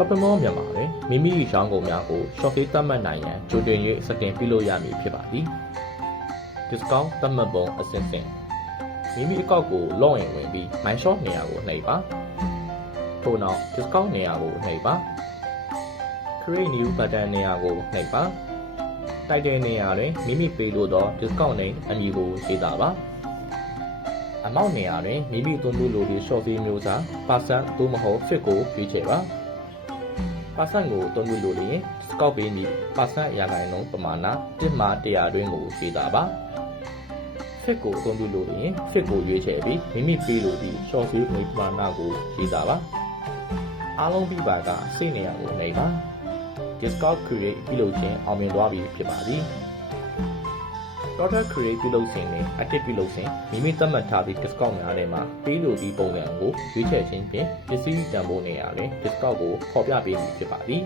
Shopping Mall မြန်မာတွင်မိမိ၏ရောင်းကုန်များကို Shopee သတ်မှတ်နိုင်ရန်ကြိုတင်၍စတင်ပြုလုပ်ရမည်ဖြစ်ပါသည် Discount သတ်မှတ်ပုံအဆင့်ဆင့်မိမိအကောက်ကို log in ဝင်ပြီး My Shop နေရာကိုနှိပ်ပါထို့နောက် Discount နေရာကိုနှိပ်ပါ Create New Button နေရာကိုနှိပ်ပါ Title နေရာတွင်မိမိပေးလိုသော Discount နှင့်အမည်ကိုရေးသားပါအမောက်နေရာတွင်မိမိအသုံးပြုလိုသည့် Shopee မျိုးစား percent သို့မဟုတ် fit ကိုရွေးချယ်ပါ percent ကိုအသုံးပြုလိုလျင် discount ပေးမည် percent ရာခိုင်နှုန်းပမာဏ1မှ100တွင်းကိုရေးသားပါ fit ကိုအသုံးပြုလိုလျင် fit ကိုရွေးချယ်ပြီးမိမိပေးလိုသည့် Shopee ငွေပမာဏကိုရေးသားပါအားလုံးပြီးပါကစိတ်နေရာကိုနှိပ်ပါ discount create ပြုလုပ်ခြင်းအောင်မြင်သွားပြီဖြစ်ပါသည် Total create ပြုလုပ်စဉ်နဲ့ active ပြုလုပ်စဉ်မိမိသတ်မှတ်ထားသည့် discount များထဲမှာပေးလိုသည့်ပုံစံကိုရွေးချယ်ခြင်းဖြင့်ပစ္စည်းတန်ဖိုးနေရာတွင် discount ကိုဖော်ပြပေးမည်ဖြစ်ပါသည်